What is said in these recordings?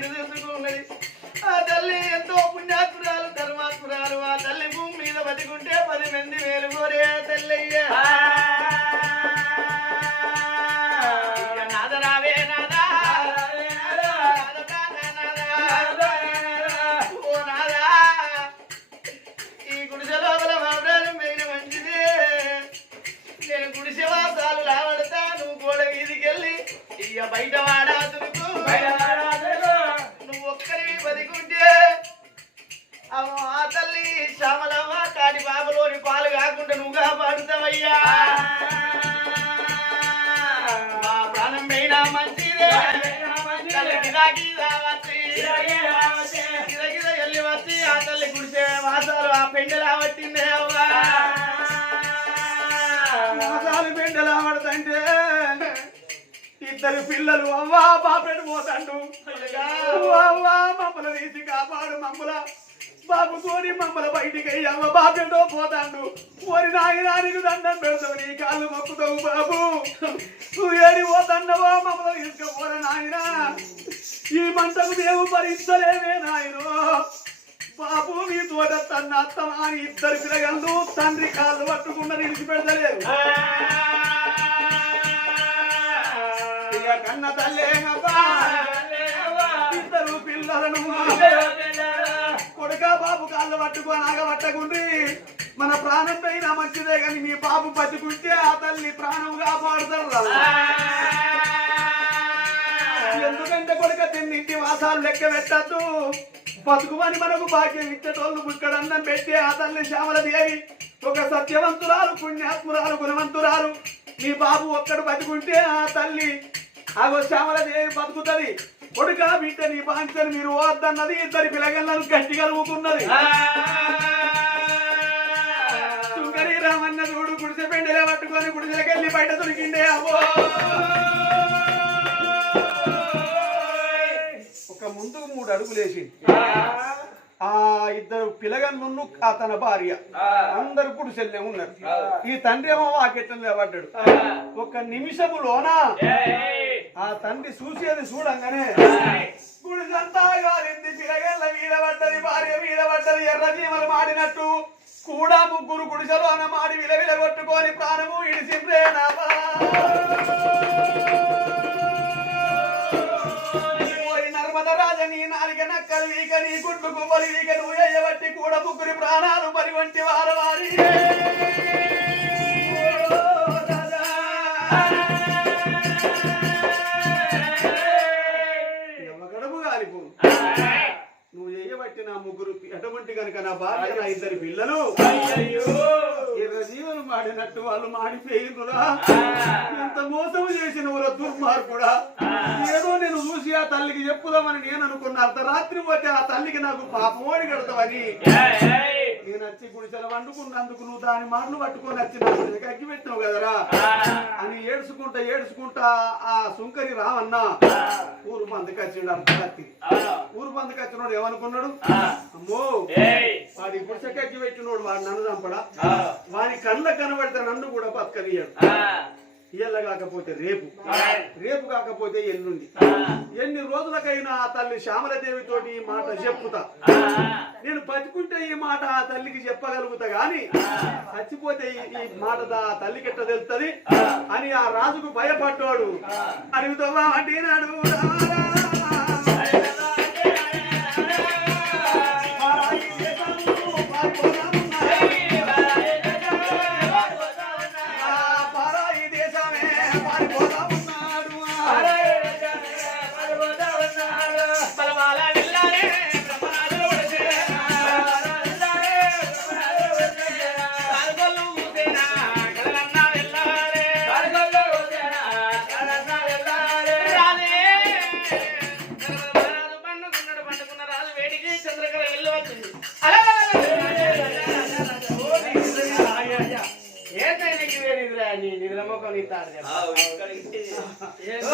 millones de dólares. గిరగిర వెళ్ళి వచ్చి ఆ తల్లి గుడిసే వాసాలు ఆ పెండెలా పట్టిందే అవ్వా మాసాలు బిడ్డలు పడతంటే ఇద్దరు పిల్లలు అవ్వా బాపెడు పోతాండు అవ్వా మమ్మల తీసి కాపాడు మమ్మల బాబు కోరి మమ్మల బయటికి అయ్యమ్మ బాపెడో పోతాండు. ఓరి నాయనానికి దండం పెడతావు నీ కాళ్ళు మొక్కుతావు బాబు. నువ్వు ఏడి పోతాండవో మమ్మల్ని తీసుకుపోరా నాయన. ఈ మంటకు మేము భరించలేమే నాయనో. బాబు మీ తోట తన్న అత్తమా అని ఇద్దరు పిల్లగళ్ళు తండ్రి కాళ్ళు పట్టుకున్న విడిచిపెడతలేదు ఇక కన్న తల్లేనబ్బా ఇద్దరు పిల్లలను కొడుక బాబు కాళ్ళు పట్టుకొని ఆగ మన ప్రాణం పైన మంచిదే కానీ మీ బాబు బతుకుంటే ఆ తల్లి ప్రాణం కాపాడుతారు ఎందుకంటే కొడుక తిన్నింటి వాసాలు లెక్క పెట్టద్దు. బతుకుమని మనకు భాగ్యం ఇచ్చేటోళ్ళు బుక్కడన్నం పెట్టి ఆ తల్లి శ్యామల దేవి ఒక సత్యవంతురాలు పుణ్యాత్మురాలు గుణవంతురాలు. మీ బాబు ఒక్కడు బతుకుంటే ఆ తల్లి ఆగో శ్యామల దేవి బతుకుతుంది. కొడుక బిడ్డ నీ బాంచని మీరు వద్దన్నది ఇద్దరి పిల్లగలను గట్టిగా ఊకున్నది సుంకరి రామన్న చూడు గుడిసె పెండలే పట్టుకొని గుడిసెలకెళ్ళి బయట దొరికిండే అబ్బో. ఒక ముందుకు మూడు అడుగులేసి. ఆ. ఇద్దరు పిల్లగన్ను ఆ తన భార్య. అందరు గుడిసెల్లే ఉన్నారు. ఈ తండ్రి ఏమో వాకెట్టలే పడ్డాడు. ఒక నిమిషములోన ఆ తండ్రి చూసేది చూడంగానే గుడిసంతా కాలింది పిల్లగల్ల మీద పడ్డది భార్య మీద పడ్డది ఎర్ర జీవలు మాడినట్టు. కూడా ముగ్గురు గుడిసెలు అన్న మాడి విలవిల కొట్టుకొని ప్రాణము జీవనం మాడినట్టు వాళ్ళు మాడిపోయిందిరా ఎంత మోసం చేసిన ఊర దుర్మార్గుడా ఏదో నేను చూసి ఆ తల్లికి చెప్పుదామని నేను అనుకున్న. అర్ధరాత్రి పోతే ఆ తల్లికి నాకు పాపమోడి కడతావని. నేను వచ్చి గుడిసెల వండుకున్నందుకు నువ్వు దాని మాటలు పట్టుకొని వచ్చి నాకు అగ్గి పెట్టినావు కదరా. అని ఏడ్చుకుంటా ఏడ్చుకుంటా ఆ సుంకరి రావన్న. ఊరు పందకి వచ్చిండు అర్ధరాత్రి. ఊరు పందకి వచ్చినోడు ఏమనుకున్నాడు? అమ్మో. వాడి గుడిసెకగ్గి పెట్టినోడు వాడు నన్ను చంపడా? వాని కళ్ళ కనబడితే నన్ను కూడా బతకనియడు ఇయ్యాల కాకపోతే రేపు. రేపు కాకపోతే ఎల్లుండి. ఎన్ని రోజులకైనా ఆ తల్లి శ్యామలదేవి తోటి ఈ మాట చెప్పుతా. నేను బతుకుంటే ఈ మాట ఆ తల్లికి చెప్పగలుగుతా గాని చచ్చిపోతే ఈ మాట ఆ తల్లికి ఎట్ట తెలుస్తుంది? అని ఆ రాజుకు భయపడ్డాడు. అడుగుతావా? అంటేనాడు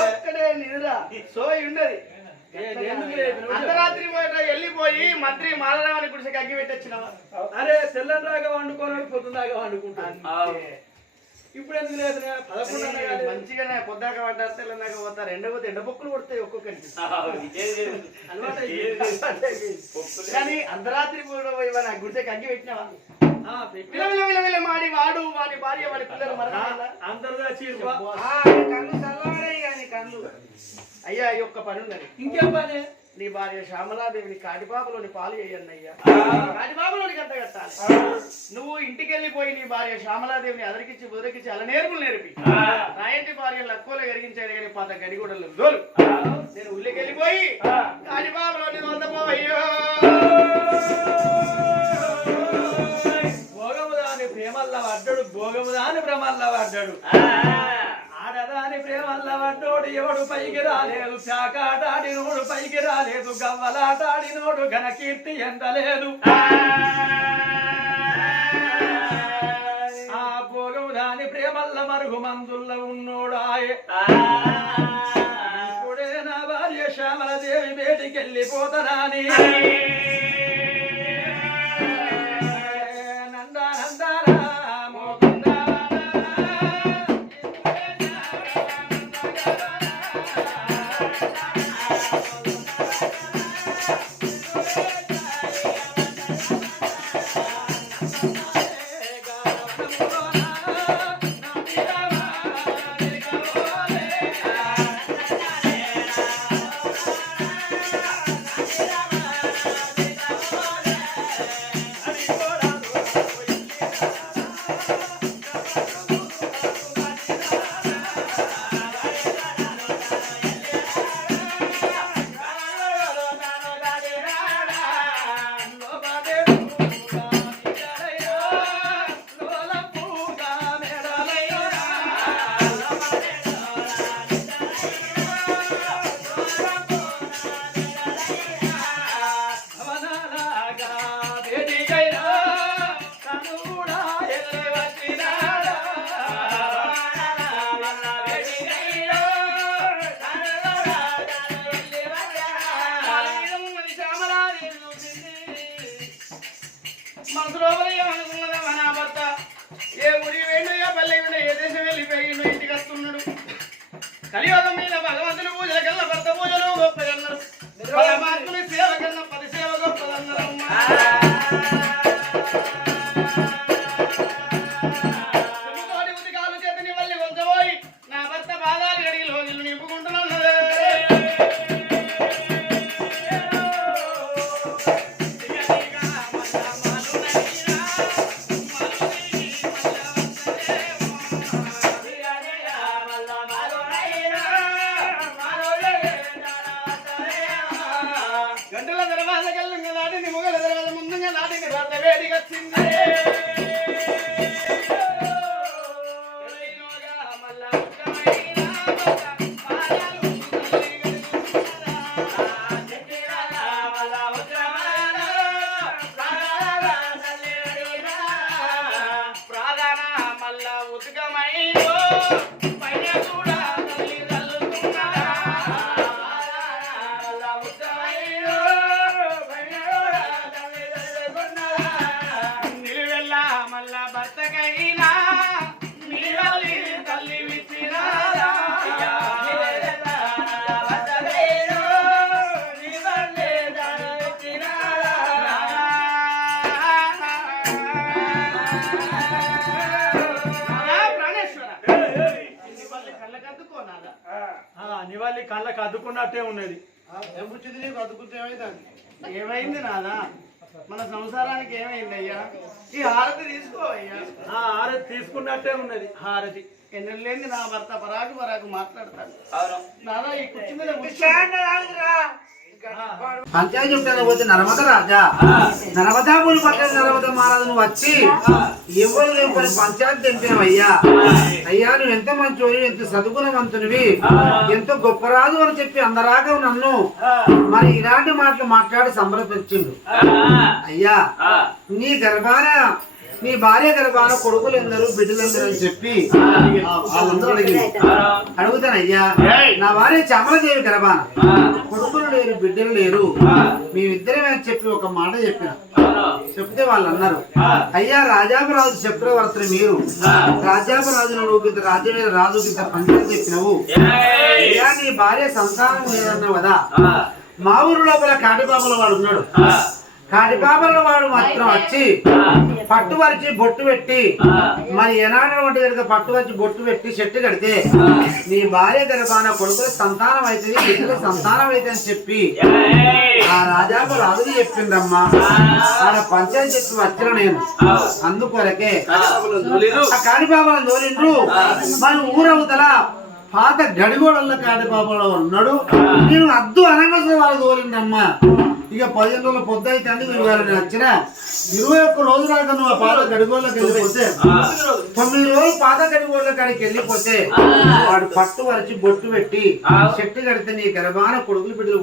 ఒక్కడే నిద్ర అర్ధరాత్రి వెళ్ళిపోయి మంత్రి మాలరామని గుడిసెకి అగ్గి పెట్టొచ్చినావా అరే తెల్లని దాకా వండుకోను పొద్దున్న దాకా వండుకుంటాను ఇప్పుడు ఎందుకు లేదు పదకొండు. మంచిగానే పొద్దాక పడ్డారు తెల్లదాకా పోతారు ఎండపోతే ఎండ బొక్కులు కొడతాయి ఒక్కొక్కరికి. అలవాటు. కానీ అర్ధరాత్రి పూట పోయి ఆ గుడిసెకి అగ్గి పెట్టినావా? మాడి వాడు వాడి భార్య వాడి పిల్లలు మరణాలా? అందరూ చీరు? ఆ, నీ కళ్ళు చల్లబడాయి కానీ కళ్ళు. అయ్యా ఈ ఒక్క పని ఉన్నది ఇంకేం పని? నీ భార్య శ్యామలాదేవిని కాటిబాబులోని పాలు చేయన్న అయ్యా కాటిబాబులోని గంట కట్టాలి నువ్వు ఇంటికి వెళ్ళిపోయి నీ భార్య శ్యామలాదేవిని అదరికిచ్చి బుదరికిచ్చి అలా నేర్పులు నేర్పి. నా ఇంటి భార్య లక్కువలో ఎరిగించాడు కానీ పాత గడిగూడలు దోలు. నేను ఊళ్ళకి వెళ్ళిపోయి కాటిబాబులోని వద్దపోవయ్యో. భోగము దాని ప్రేమల్లా పడ్డాడు భోగము దాని భ్రమల్లా పడ్డాడు దాని ప్రేమల్ల పడ్డోడు ఎవడు పైకి రాలేదు? శాకాటాడి నోడు పైకి రాలేదు. గవ్వలాటాడి నోడు ఘనకీర్తి ఎందలేదు ఆ భోగము దాని ప్రేమల్ల మరుగు మందుల్ల ఉన్నోడు ఆయే. ఇప్పుడే నా భార్య శ్యామలదేవి బయటికి నివాళి కళ్ళకు అద్దుకున్నట్టే ఉన్నది. ఏమైంది నాదా మన సంసారానికి ఏమైంది అయ్యా ఈ హారతి తీసుకో అయ్యా ఆ హారతి తీసుకున్నట్టే ఉన్నది. హారతి. ఎన్నెళ్ళేంది నా భర్త పరాకు పరాకు మాట్లాడతాడు. నాదా ఈ కుర్చీ మీద. పంచాయతీ చెప్తాను పోతే నర్మద రాజా. నర్మదాపురి పట్ల నర్మద మహారాజు వచ్చి ఎవరు లేవు పంచాయతీ తెలిపినవయ్యా అయ్యా. నువ్వు ఎంత మంచోని ఎంత చదువుకున్నవంతునివి ఎంత గొప్ప రాజు అని చెప్పి అందరాగా నన్ను మరి ఇలాంటి మాటలు మాట్లాడి సంబరపరిచిండు. అయ్యా నీ గర్భాన నీ భార్య గర్భాన కొడుకులు ఎందరు బిడ్డలు ఎందరు అని చెప్పి వాళ్ళందరూ అడిగింది. అడుగుతాను అయ్యా నా భార్య చామలదేవి గర్భాన కొడుకులు లేరు బిడ్డలు లేరు. మేమిద్దరమే అని చెప్పి ఒక మాట చెప్పిన. చెప్తే వాళ్ళు అన్నారు. అయ్యా రాజాపరాజు చక్రవర్తిని మీరు రాజాపరాజు నువ్వు ఇంత రాజ్యం మీద రాజు ఇంత పంచాయతీ చెప్పినవు. అయ్యా నీ భార్య సంతానం లేదన్నావు కదా. మా ఊరు లోపల కాటిబాబుల వాడు ఉన్నాడు. కాటిబాబుల వాడు మాత్రం వచ్చి పట్టు వరిచి బొట్టు పెట్టి మరి ఏనాడు వంటి కనుక పట్టు వచ్చి బొట్టు పెట్టి చెట్టు కడితే నీ భార్య గర్భాన కొడుకుల సంతానం అవుతుంది బిడ్డల సంతానం అవుతుంది అని చెప్పి ఆ రాజాకు రాజుని చెప్పిందమ్మా ఆడ పంచాయతీ చెప్పి వచ్చిన నేను. అందుకొరకే. ఆ కాణిపాపలను తోలిండ్రు మన ఊరవుతల పాత గడిగోడల్ల కాణిపాపలో ఉన్నాడు. నేను అద్దు అనగా వాళ్ళు తోలిందమ్మా. ఇక పదిహేను రోజుల పొద్దు అయితే ఇవాళ నేను వచ్చిన. ఇరవై ఒక్క రోజు దాకా నువ్వు ఆ పాత గడిగోళ్ళకి వెళ్ళిపోతే తొమ్మిది రోజులు పాత గడిగోళ్ళ కాడికి వెళ్ళిపోతే వాడు పట్టు వరచి బొట్టు పెట్టి చెట్టు కడితే నీ గర్భాన కొడుకులు బిడ్డలు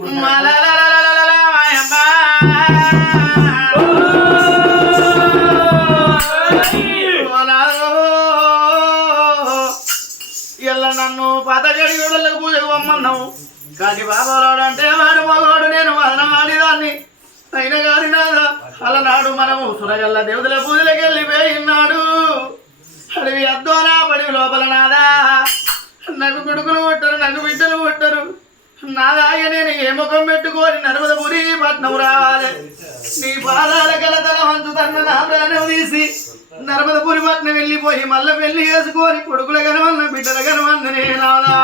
పూజకు పొమ్మన్నావు కాకి అంటే వాడు మగవాడు నేను వదనమాడిదాన్ని అయిన కాని నాదా అలనాడు మనము సురగల్ల దేవుతుల పూజలకు వెళ్ళిపోయినాడు అడవి అద్వారా పడి లోపల నాదా. నాకు కొడుకులు పుట్టరు నాకు బిడ్డలు పుట్టరు. నాదాయ నేను ఏ ముఖం పెట్టుకొని నర్మదపురి పట్నం రావాలి. నీ పాదాల కలతల వంచుతన్న నా ప్రాణం తీసి నర్మదపురి పట్నం వెళ్ళిపోయి మళ్ళీ పెళ్ళి చేసుకొని కొడుకుల కనవన్న బిడ్డల కనవన్న నేనాదా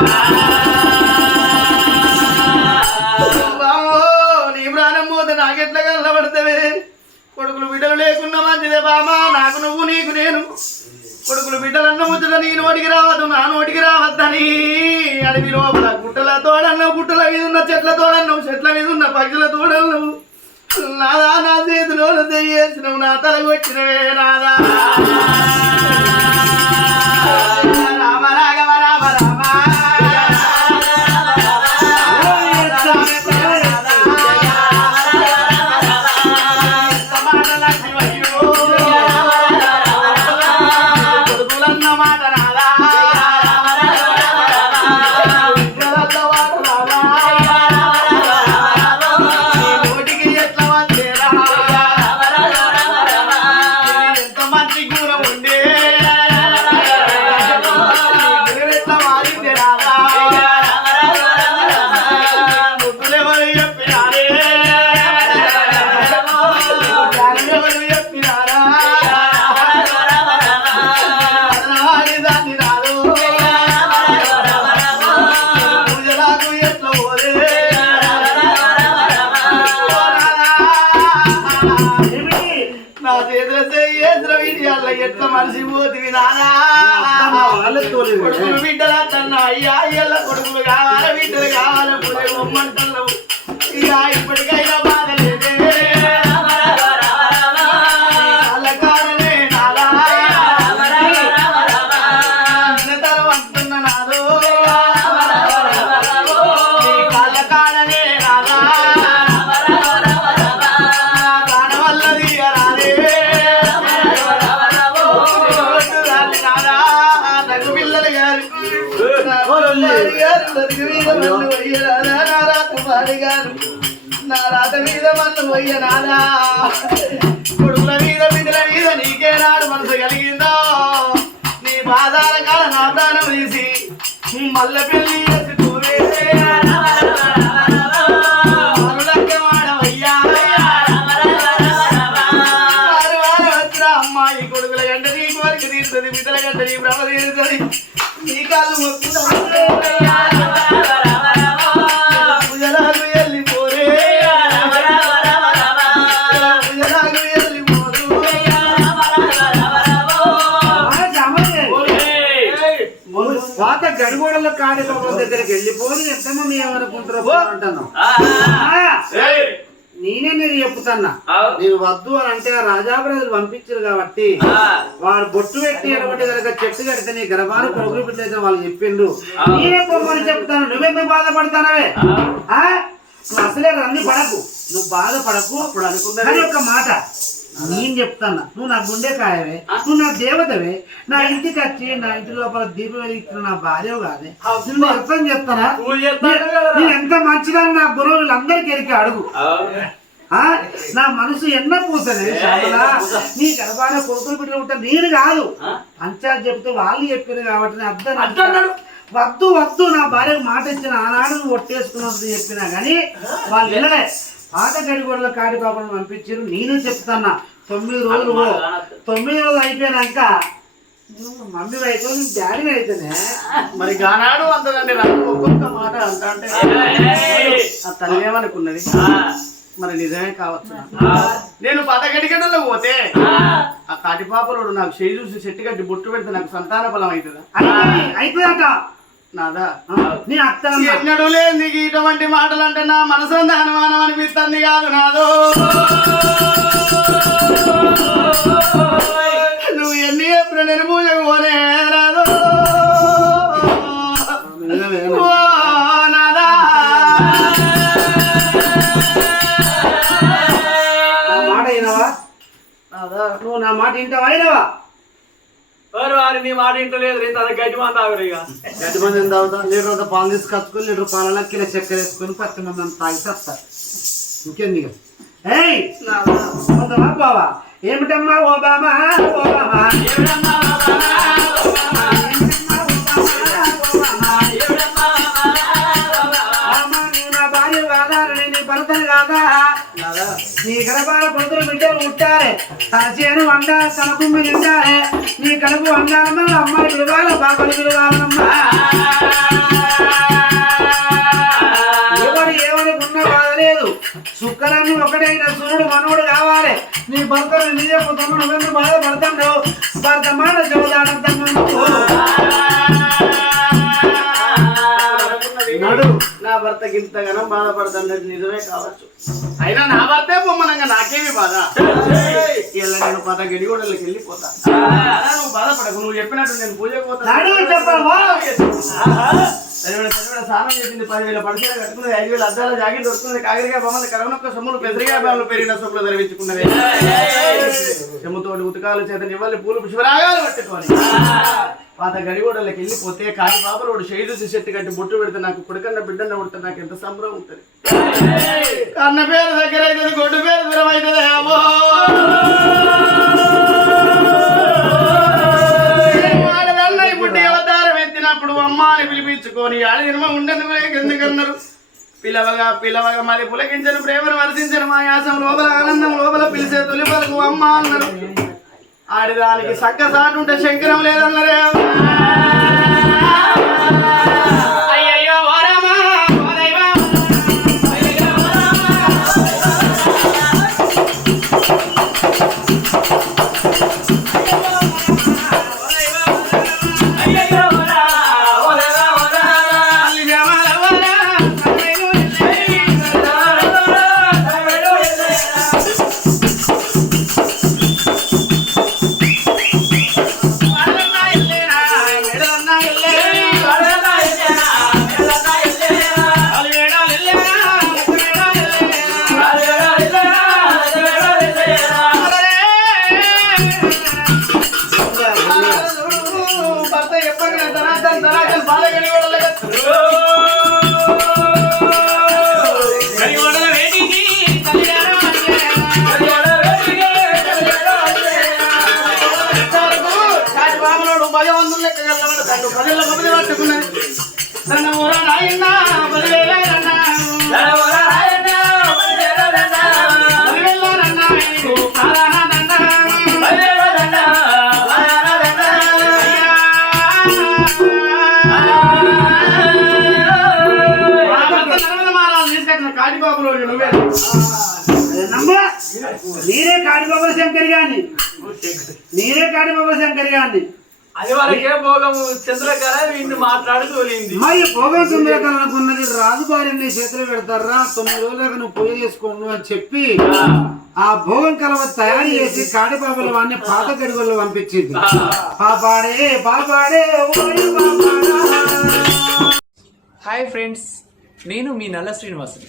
బిడ్డలు లేకున్నా మంచిదే బామా. నాకు నువ్వు నీకు నేను. కొడుకులు బిడ్డలన్న ముచ్చట నీ నోటికి రావద్దు నా నోటికి రావద్దని. అడవి లోపల గుట్టల తోడన్నావు గుట్టల మీద ఉన్న చెట్ల తోడన్నావు చెట్ల మీద ఉన్న పక్షుల తోడన్నావు. నాదా నా చేతిలో చేసినవు నా తల వచ్చినవే నాదా. ఎట్లా మనిషి తోలేదు కొడుకులు బిడ్డలు అంటున్నా అయ్యా అయ్యల కొడుకులు కావాలి బిడ్డలు కావాలి ఇప్పటికైనా నా రాత మీద మన్ను పోయ్యనాదా కొడుకుల మీద బిడ్డల మీద నీకే నాడు మనసు కలిగిందో? నీ బాధాల కాడ నా ప్రాణం తీసి మల్ల పెళ్ళి కాడిపోవడం దగ్గరికి వెళ్ళిపోయి ఎంతమంది ఏమనుకుంటారో అంటాను. నేనే నేను చెప్తున్నా. నేను వద్దు అని అంటే ఆ రాజా ప్రజలు పంపించారు కాబట్టి వాడు బొట్టు పెట్టి ఎటువంటి కనుక చెట్టు కడితే నీ గర్భాను కొడుకులు పెట్టలేదు వాళ్ళు చెప్పిండ్రు. నేనే పొమ్మని చెప్తాను. నువ్వెందుకు బాధపడతానవే? అసలే రన్ని పడకు. నువ్వు బాధపడకు. అప్పుడు అనుకున్నది. కానీ ఒక మాట. నేను చెప్తాను నువ్వు నా గుండె కాయవే నువ్వు నా దేవతవే. నా ఇంటికి వచ్చి నా ఇంటి లోపల దీపం వెలిగిస్తున్న నా భార్య కాదే. నువ్వు అర్థం చెప్తానా. నేను ఎంత మంచిదా నా గురువు వీళ్ళందరికీ ఎరిగి అడుగు. ఆ? నా మనసు ఎన్న పూసనే నీ గర్భాన కొడుకులు బిడ్డలు ఉంటా నేను కాదు. పంచాయత్ చెప్తే వాళ్ళు చెప్పారు కాబట్టి అర్థం అద్దన్నాడు. వద్దు వద్దు నా భార్యకు మాట ఇచ్చిన ఆనాడు నువ్వు ఒట్టేసుకున్నది చెప్పినా కానీ వాళ్ళు వినలే. పాత గడిగోడల కాడి పాపను పంపించారు నేను చెప్తాన్నా. తొమ్మిది రోజులు. తొమ్మిది రోజులు అయిపోయినాక నువ్వు మమ్మీ అయిపోయి డాడీ అయితేనే మరి గానాడు అంతదండి ఒక్కొక్క మాట అంట అంటే ఆ తల్లి ఏమనుకున్నది? మరి నిజమే కావచ్చు నేను పదగడిగడలో పోతే ఆ. కాటిపాపలోడు నాకు చేయి చూసి చెట్టు కట్టి బొట్టు పెడితే నాకు సంతాన బలం అవుతుందా? అయిపోయి అయిపోయాక? నాదా? నీ అత్త. ఎన్నడూ లేని ఇటువంటి మాటలు అంటే నా మనసు అనుమానం అనిపిస్తుంది కాదు నాదో. నువ్వు ఎన్ని ఎప్పుడు నేను పూజకు పోనే రాదు నువ్వు నా మాట వింటావా? వినవా? వారు వారి నీ మాట ఇంటలేదు నీ తన గడ్డి మంది ఇక. ఎంతమంది ఎంత తాగుతా? లీటర్ అంత పాలు తీసుకొచ్చుకొని లీటర్ పాలలో కిలో చక్కెర వేసుకొని పత్తి మంది అంత తాగి వస్తారు ఇంకేంది ఇక? బావా ఏమిటమ్మా ఓబామా? ఓబామా? అమ్మా, నీవు నా భార్య కాదా నీ భర్తను గడపాల కొడుకులు బిడ్డలు ఉంటారే తన చేను వండాలి తన కుమ్మి నిండాలి నీ కడుపు వండాలమ్మా అమ్మాయి పిలవాలి బాబాలు పిలవాలమ్మా శుక్రాన్ని ఒకటైన సూర్యుడు మనవుడు కావాలి. నీ భర్తను నీ యొక్క తమ్ముడు నువ్వెందుకు బాధపడతాడు భర్త మాట చెబుతాడంటాను నడు. భర్తకి ఇంతగానో బాధపడుతున్నది నిజమే కావచ్చు. అయినా నా భర్తే పొమ్మనంగా నాకేమి బాధ? ఇలా నేను పద గడిగోడలకి వెళ్ళిపోతా. అలా నువ్వు బాధపడకు నువ్వు చెప్పినట్టు నేను చదివిన స్నానం చేసింది పదివేల పడిచేల కట్టుకున్నది ఐదు వేల అద్దాల జాకెట్ దొరుకుతుంది కాకరికాయ బొమ్మలు కరవనొక్క సొమ్ములు పెద్దరిగా బాలు పెరిగిన సొమ్ములు చెమ్ముతోటి ఉతకాలు చేత నివ్వాలి పూలు పుష్పరాగాలు పట్టుకొని. పాత గడిగోడలకి వెళ్ళిపోతే కాటి బాబులోడు షైదు చెట్టు కట్టి బొట్టు పెడితే నాకు కొడుకన్న బిడ్డన్న ఉంటే నాకు ఎంత సంబరం ఉంటుంది. అన్న పేరు దగ్గర అవుతుంది గొడ్డు పేరు దూరం అవుతుంది ఏమో ఇప్పుడు దేవతారం ఎత్తినప్పుడు అమ్మ అని పిలిపించుకొని ఆడి జన్మ ఉండేందుకు ఎందుకన్నారు పిలవగా పిలవగా మరి పులకించను ప్రేమను వర్షించను మా యాసం లోపల ఆనందం లోపల పిలిచే తొలి పలుకు అమ్మ అన్నారు. ఆడిదానికి సక్క సాటు ఉంటే శంకరం లేదన్నారే. தனாதன் தனாதன் பாலகலியோட కాటిబాబులోడు నువ్వే. నీరే కాడిబాబా శంకర్ గాని నీరే కాడిబాబా శంకర్ గాని అది వరకే భోగం చంద్రకళ వీడిని మాట్లాడి తోలింది మరి భోగం సుందరకలనుకున్నది రాజు భార్యని చేతులు పెడతారా? తొమ్మిది రోజులకు నువ్వు పూజ చేసుకోను అని చెప్పి ఆ భోగం కలవ తయారు చేసి కాడిబాబుల వాడిని పాత గడుగుల్లో పంపించింది. పాపాడే పాపాడే ఓయ్ పాపాడా. హాయ్ ఫ్రెండ్స్ నేను మీ నల్ల శ్రీనివాసుని.